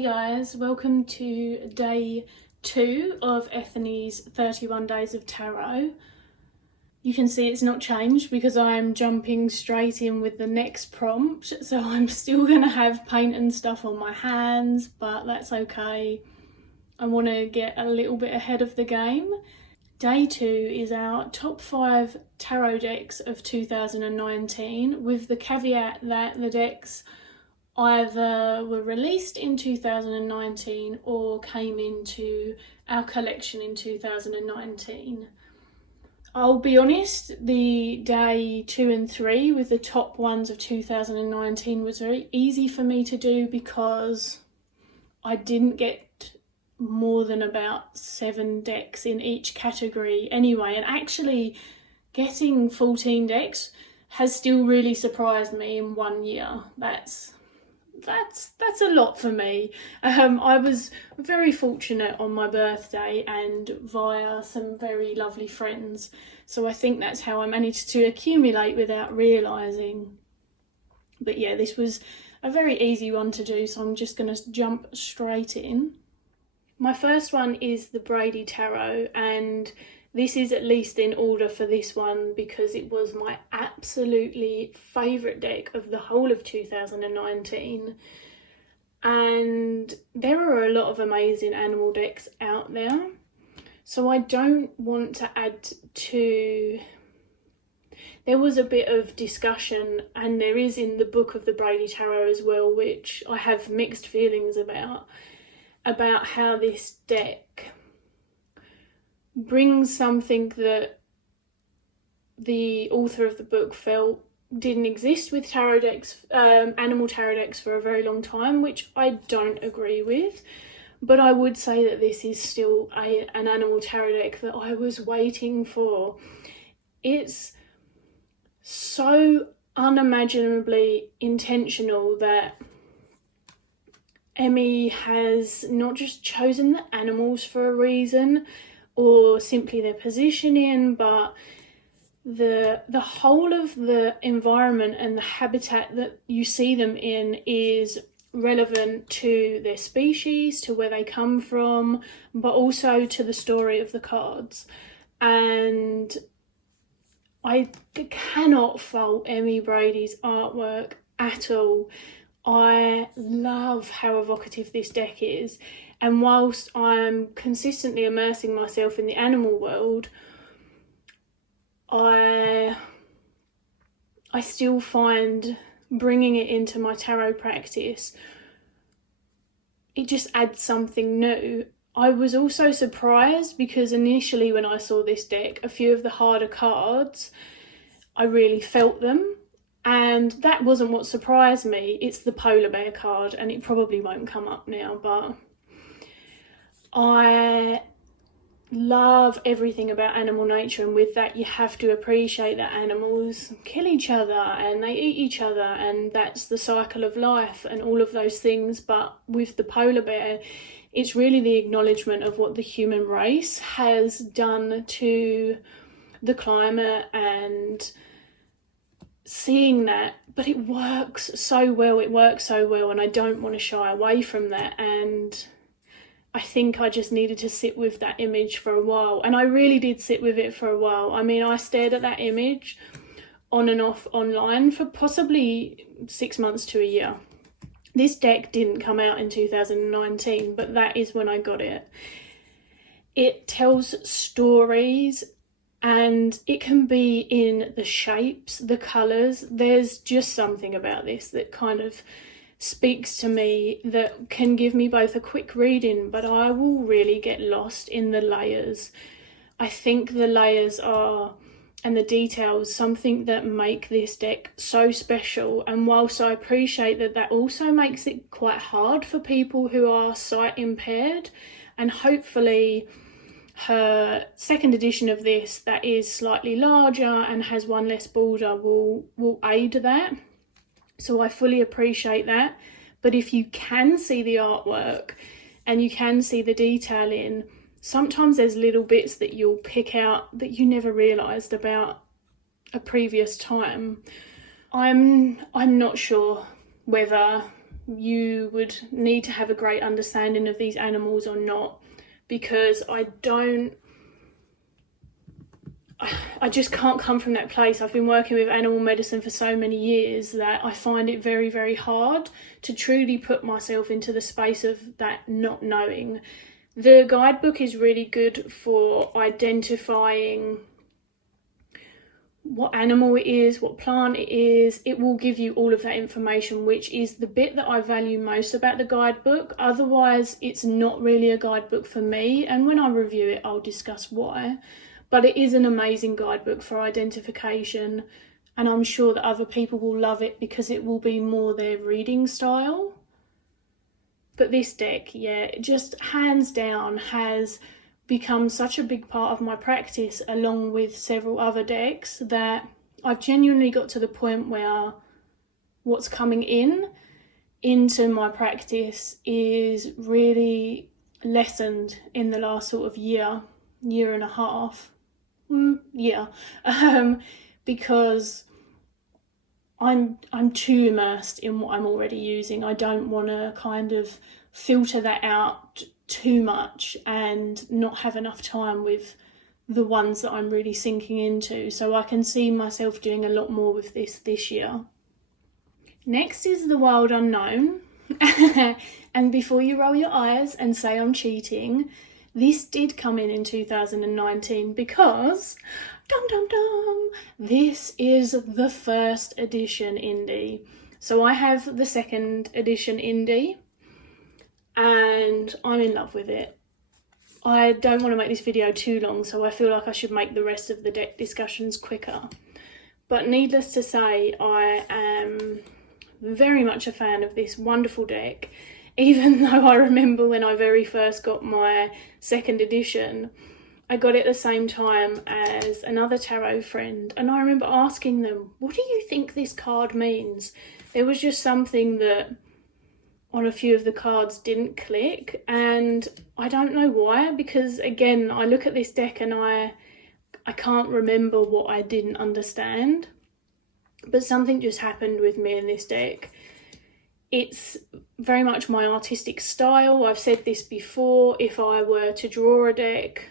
Hey guys, welcome to day 2 of Ethony's 31 Days of Tarot. You can see it's not changed because I'm jumping straight in with the next prompt, so I'm still going to have paint and stuff on my hands, but that's okay. I want to get a little bit ahead of the game. Day 2 is our top 5 tarot decks of 2019, with the caveat that the decks either were released in 2019 or came into our collection in 2019. I'll be honest, the day 2 and 3 with the top ones of 2019 was very easy for me to do because I didn't get more than about 7 decks in each category anyway, and actually getting 14 decks has still really surprised me in 1 year. That's a lot for me. I was very fortunate on my birthday and via some very lovely friends, so I think that's how I managed to accumulate without realising. But yeah, this was a very easy one to do, so I'm just going to jump straight in. My first one is the Brady Tarot, and this is at least in order for this one because it was my absolutely favourite deck of the whole of 2019. And there are a lot of amazing animal decks out there, so I don't want to add to... There was a bit of discussion, and there is in the book of the Brady Tarot as well, which I have mixed feelings about how this deck brings something that the author of the book felt didn't exist with tarot decks, animal tarot decks for a very long time, which I don't agree with. But I would say that this is still an animal tarot deck that I was waiting for. It's so unimaginably intentional that Emmy has not just chosen the animals for a reason or simply their positioning, but the whole of the environment and the habitat that you see them in is relevant to their species, to where they come from, but also to the story of the cards. And I cannot fault Emmy Brady's artwork at all. I love how evocative this deck is, and whilst I'm consistently immersing myself in the animal world, I still find bringing it into my tarot practice, it just adds something new. I was also surprised because initially when I saw this deck, a few of the harder cards, I really felt them. And that wasn't what surprised me. It's the polar bear card, and it probably won't come up now, but I love everything about animal nature, and with that you have to appreciate that animals kill each other and they eat each other, and that's the cycle of life and all of those things. But with the polar bear, it's really the acknowledgement of what the human race has done to the climate and seeing that, but it works so well, and I don't want to shy away from that. And I think I just needed to sit with that image for a while, and I really did sit with it for a while. I mean, I stared at that image on and off online for possibly 6 months to a year. This deck didn't come out in 2019, but that is when I got it. It tells stories, and it can be in the shapes, the colours. There's just something about this that kind of speaks to me, that can give me both a quick reading, but I will really get lost in the layers. I think the layers are, and the details, something that make this deck so special. And whilst I appreciate that, that also makes it quite hard for people who are sight impaired, and hopefully her second edition of this that is slightly larger and has one less border will aid that. So I fully appreciate that. But if you can see the artwork and you can see the detailing, sometimes there's little bits that you'll pick out that you never realised about a previous time. I'm not sure whether you would need to have a great understanding of these animals or not, because I just can't come from that place. I've been working with animal medicine for so many years that I find it very, very hard to truly put myself into the space of that not knowing. The guidebook is really good for identifying what animal it is, what plant it is. It will give you all of that information, which is the bit that I value most about the guidebook. Otherwise, it's not really a guidebook for me, and when I review it, I'll discuss why. But it is an amazing guidebook for identification, and I'm sure that other people will love it because it will be more their reading style. But this deck, yeah, just hands down has become such a big part of my practice, along with several other decks, that I've genuinely got to the point where what's coming into my practice is really lessened in the last sort of year and a half. Because I'm too immersed in what I'm already using. I don't want to kind of filter that out too much and not have enough time with the ones that I'm really sinking into. So I can see myself doing a lot more with this year. Next is the Wild Unknown. And before you roll your eyes and say I'm cheating, this did come in 2019 because, dum dum dum, this is the first edition indie. So I have the second edition indie, and I'm in love with it. I don't want to make this video too long, so I feel like I should make the rest of the deck discussions quicker. But needless to say, I am very much a fan of this wonderful deck, even though I remember when I very first got my second edition, I got it at the same time as another tarot friend, and I remember asking them, what do you think this card means? There was just something that on a few of the cards didn't click, and I don't know why, because again, I look at this deck and I can't remember what I didn't understand, but something just happened with me in this deck. It's very much my artistic style. I've said this before, if I were to draw a deck,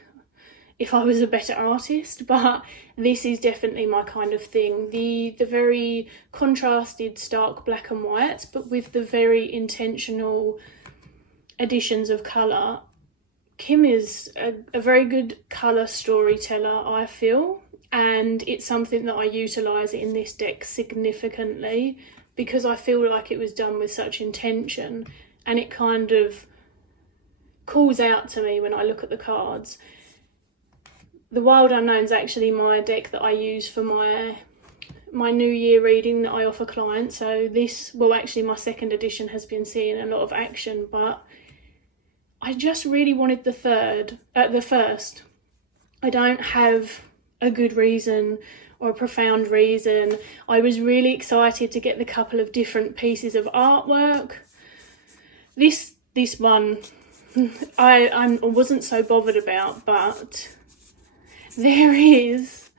if I was a better artist, but this is definitely my kind of thing. The very contrasted stark black and whites, but with the very intentional additions of colour. Kim is a very good colour storyteller, I feel, and it's something that I utilise in this deck significantly because I feel like it was done with such intention, and it kind of calls out to me when I look at the cards. The Wild Unknown is actually my deck that I use for my New Year reading that I offer clients. So this, well, actually my second edition has been seeing a lot of action, but I just really wanted the first. I don't have a good reason or a profound reason. I was really excited to get the couple of different pieces of artwork. This one I wasn't so bothered about, but there is,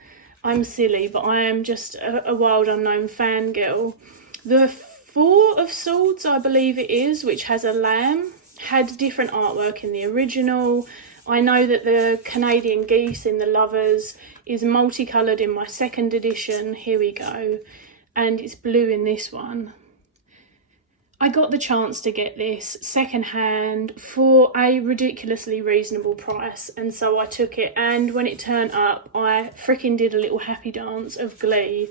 I'm silly, but I am just a Wild Unknown fangirl. The Four of Swords, I believe it is, which has a lamb, had different artwork in the original. I know that the Canadian geese in the Lovers is multicoloured in my second edition. Here we go. And it's blue in this one. I got the chance to get this secondhand for a ridiculously reasonable price, and so I took it, and when it turned up, I freaking did a little happy dance of glee.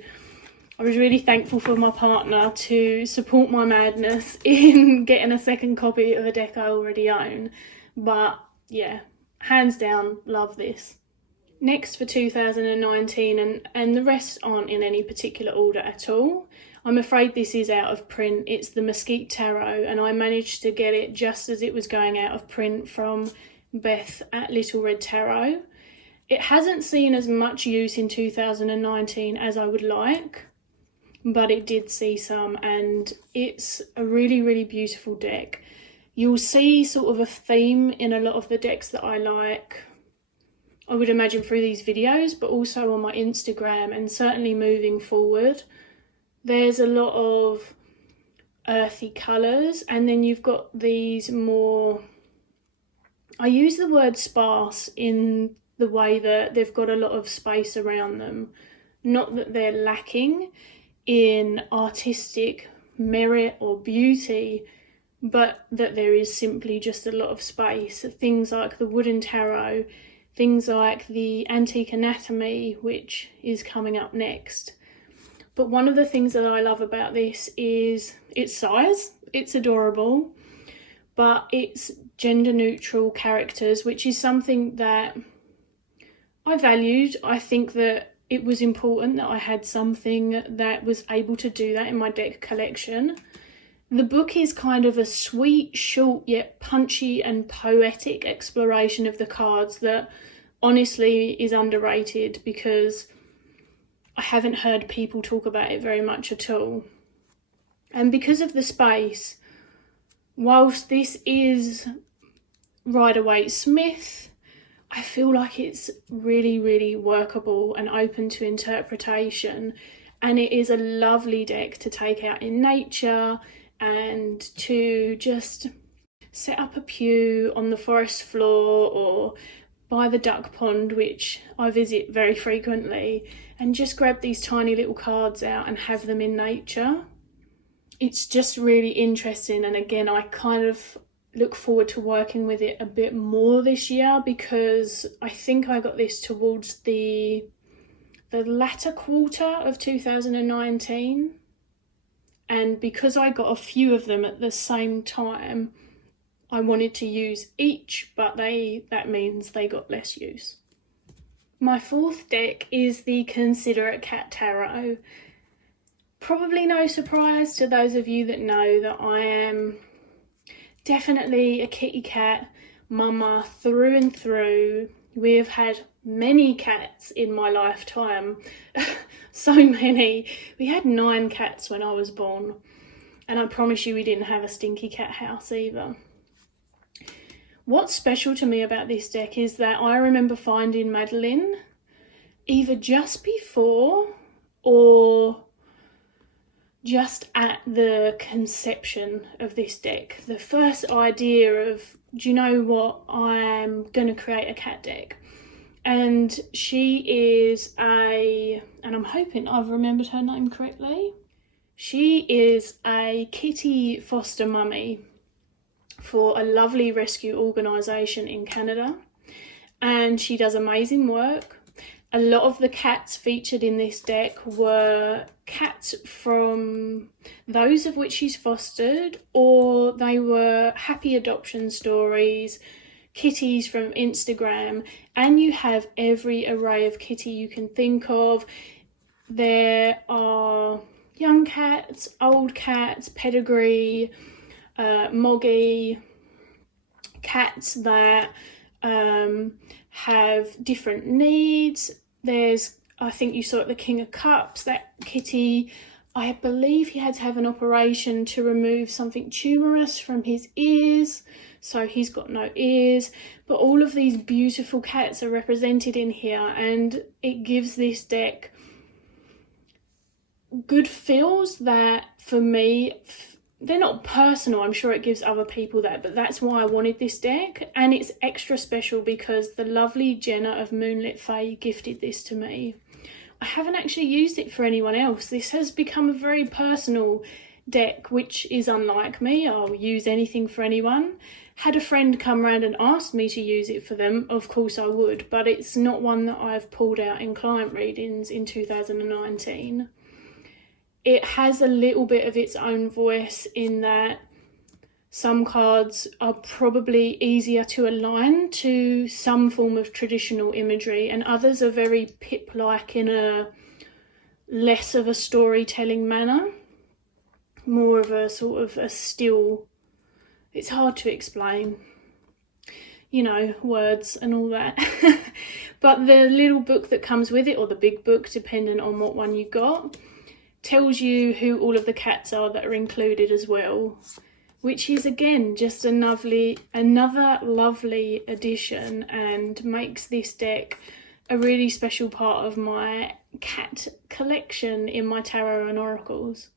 I was really thankful for my partner to support my madness in getting a second copy of a deck I already own. But yeah, hands down, love this. Next for 2019, and the rest aren't in any particular order at all. I'm afraid this is out of print. It's the Mesquite Tarot, and I managed to get it just as it was going out of print from Beth at Little Red Tarot. It hasn't seen as much use in 2019 as I would like, but it did see some, and it's a really, really beautiful deck. You'll see sort of a theme in a lot of the decks that I like, I would imagine through these videos, but also on my Instagram, and certainly moving forward. There's a lot of earthy colours, and then you've got these more, I use the word sparse in the way that they've got a lot of space around them. Not that they're lacking in artistic merit or beauty, but that there is simply just a lot of space. Things like the wooden tarot, things like the antique anatomy, which is coming up next. But one of the things that I love about this is its size. It's adorable, but it's gender neutral characters, which is something that I valued. I think that it was important that I had something that was able to do that in my deck collection. The book is kind of a sweet, short, yet punchy and poetic exploration of the cards that honestly is underrated, because I haven't heard people talk about it very much at all. And because of the space, whilst this is Rider-Waite-Smith, I feel like it's really, really workable and open to interpretation. And it is a lovely deck to take out in nature and to just set up a pew on the forest floor or by the duck pond, which I visit very frequently, and just grab these tiny little cards out and have them in nature. It's just really interesting, and again, I kind of look forward to working with it a bit more this year, because I think I got this towards the latter quarter of 2019, and because I got a few of them at the same time, I wanted to use each, but that means they got less use. My fourth deck is the Considerate Cat Tarot. Probably no surprise to those of you that know that I am definitely a kitty cat mama through and through. We have had many cats in my lifetime. So many. We had 9 cats when I was born. And I promise you we didn't have a stinky cat house either. What's special to me about this deck is that I remember finding Madeline either just before or just at the conception of this deck. The first idea of, do you know what, I'm going to create a cat deck. And she is and I'm hoping I've remembered her name correctly. She is a kitty foster mummy for a lovely rescue organisation in Canada, and she does amazing work. A lot of the cats featured in this deck were cats from those of which she's fostered, or they were happy adoption stories, kitties from Instagram, and you have every array of kitty you can think of. There are young cats, old cats, pedigree, moggy, cats that have different needs. There's, I think you saw at the King of Cups, that kitty, I believe he had to have an operation to remove something tumorous from his ears, so he's got no ears. But all of these beautiful cats are represented in here, and it gives this deck good feels that, for me, they're not personal. I'm sure it gives other people that, but that's why I wanted this deck. And it's extra special because the lovely Jenna of Moonlit Fae gifted this to me. I haven't actually used it for anyone else. This has become a very personal deck, which is unlike me. I'll use anything for anyone. Had a friend come round and asked me to use it for them, of course I would, but it's not one that I've pulled out in client readings in 2019. It has a little bit of its own voice in that some cards are probably easier to align to some form of traditional imagery, and others are very pip-like in a less of a storytelling manner, more of a sort of a still. It's hard to explain, you know, words and all that. But the little book that comes with it, or the big book, depending on what one you got, tells you who all of the cats are that are included as well, which is again just another lovely addition, and makes this deck a really special part of my cat collection in my tarot and oracles.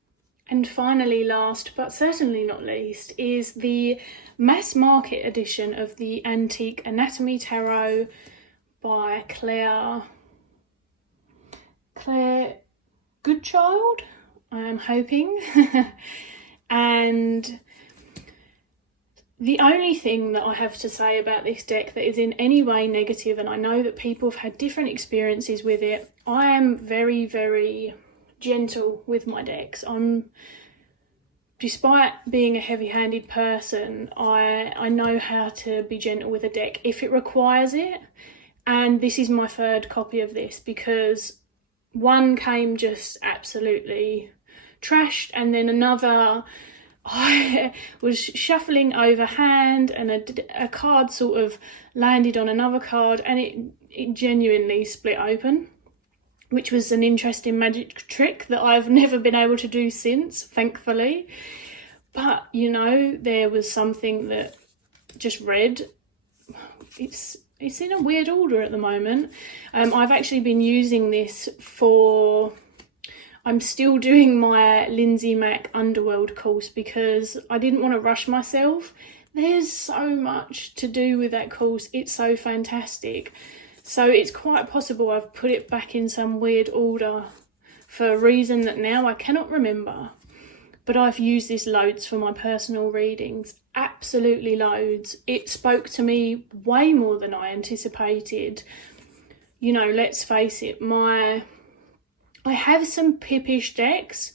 And finally, last but certainly not least, is the mass market edition of the Antique Anatomy Tarot by Claire Goodchild, I am hoping. And the only thing that I have to say about this deck that is in any way negative, and I know that people have had different experiences with it, I am very, very gentle with my decks. Despite being a heavy-handed person, I know how to be gentle with a deck if it requires it. And this is my third copy of this, because one came just absolutely trashed, and then another, I was shuffling overhand and a card sort of landed on another card, and it genuinely split open, which was an interesting magic trick that I've never been able to do since, thankfully. But, you know, there was something that just read. It's in a weird order at the moment. I've actually been using this for... I'm still doing my Lindsay Mack Underworld course because I didn't want to rush myself. There's so much to do with that course. It's so fantastic. So it's quite possible I've put it back in some weird order for a reason that now I cannot remember. But I've used this loads for my personal readings. Absolutely loads. It spoke to me way more than I anticipated. You know, let's face it, I have some pippish decks,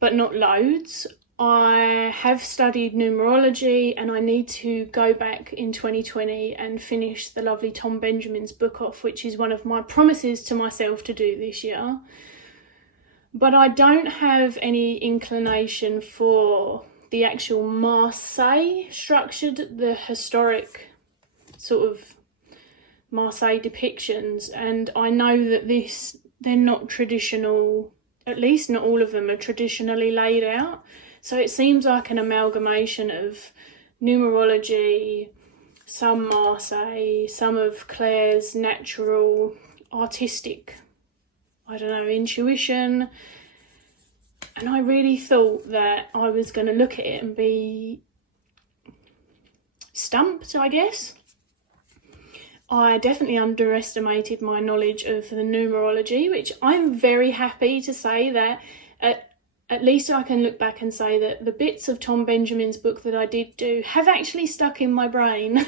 but not loads. I have studied numerology, and I need to go back in 2020 and finish the lovely Tom Benjamin's book off, which is one of my promises to myself to do this year. But I don't have any inclination for the actual Marseille structured, the historic sort of Marseille depictions. And I know that they're not traditional, at least not all of them are traditionally laid out. So it seems like an amalgamation of numerology, some Marseille, some of Claire's natural artistic, intuition. And I really thought that I was going to look at it and be stumped, I guess. I definitely underestimated my knowledge of the numerology, which I'm very happy to say that at least I can look back and say that the bits of Tom Benjamin's book that I did do have actually stuck in my brain.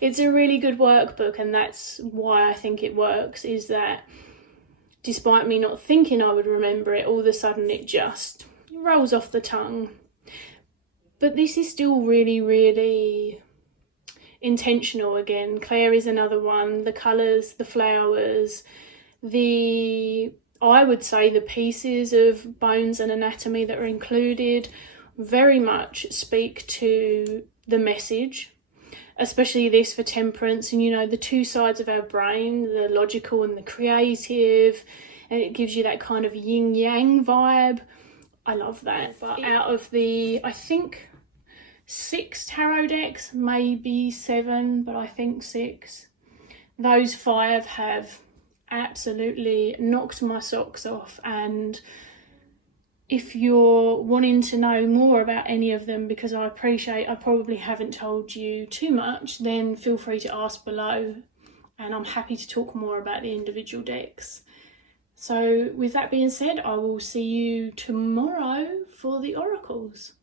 It's a really good workbook, and that's why I think it works, is that despite me not thinking I would remember it, all of a sudden it just rolls off the tongue. But this is still really, really intentional again. Claire is another one. The colours, the flowers, I would say the pieces of bones and anatomy that are included very much speak to the message, especially this for temperance, and the two sides of our brain, the logical and the creative, and it gives you that kind of yin-yang vibe. I love that. But out of the, I think, 6 tarot decks, maybe 7, but I think 6, those 5 have absolutely knocked my socks off. And if you're wanting to know more about any of them, because I appreciate I probably haven't told you too much, then feel free to ask below, and I'm happy to talk more about the individual decks. So with that being said, I will see you tomorrow for the oracles.